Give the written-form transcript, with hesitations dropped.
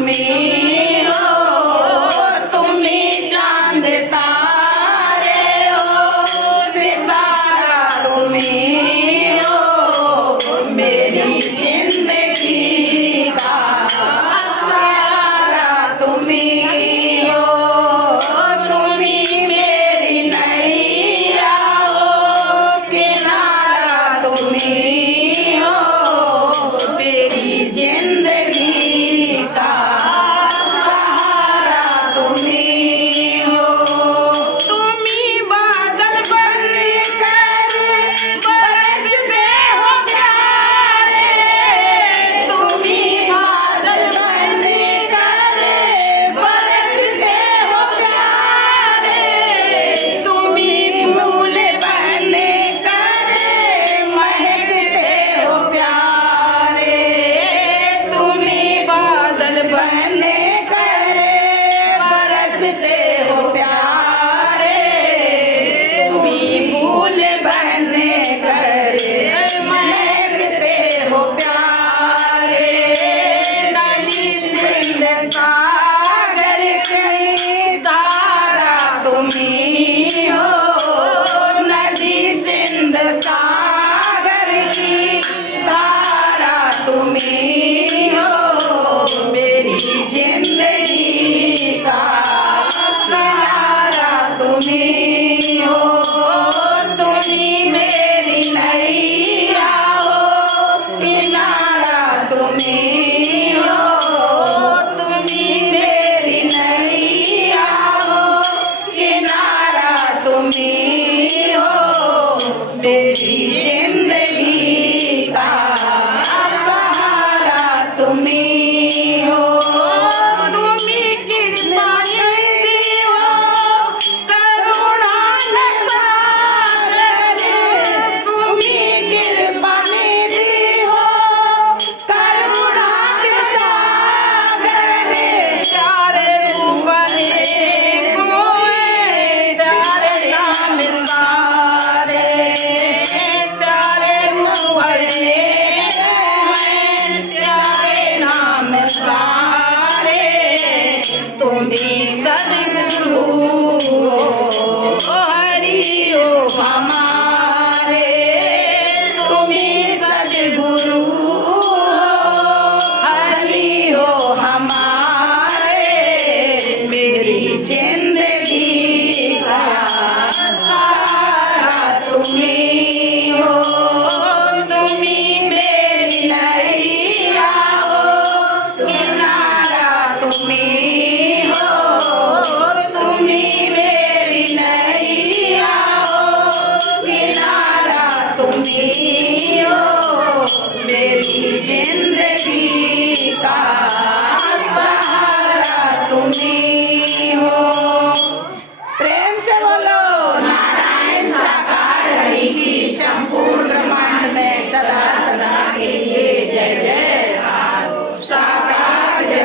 तुम्ही हो, तुम्ही चांद तारे हो, सितारा तुम्ही हो, मेरी जिंदगी का सहारा तुम्ही हो, तुम्ही मेरी नैया हो, किनारा तुम्ही हो, मेरी जिंदगी का सहारा तुम्ही हो। तुम्ही बादल बनकर बरसते हो प्यारे, तुम्ही बादल बनकर बरसते हो प्यारे, तुम्ही फूल बनकर महकते हो प्यारे, तुम्ही बादल बनकर बरसते हो प्यारे, तुम्ही फूल बनकर महकते हो प्यारे, नदी सिंध सागर कहीं तारा तुम्ही हो, नदी सिंध सागर की तारा तुम्ही हो, मेरी जिंदगी का सहारा तुम्ही हो, तुम्ही मेरी नैया हो, किनारा तुम्ही हो, तुम्ही मेरी नैया हो, किनारा तुम्ही हो, मेरी जिंदगी का सहारा तुम्ही हो, तुम्ही कृपा निधि हो, करुणा सागर, तुम्ही कृपा निधि हो, करुणा सागर, तारे बने मोए, तारे नाम सारे, तारे नवले हैं, तारे नाम सारे, तुम्ही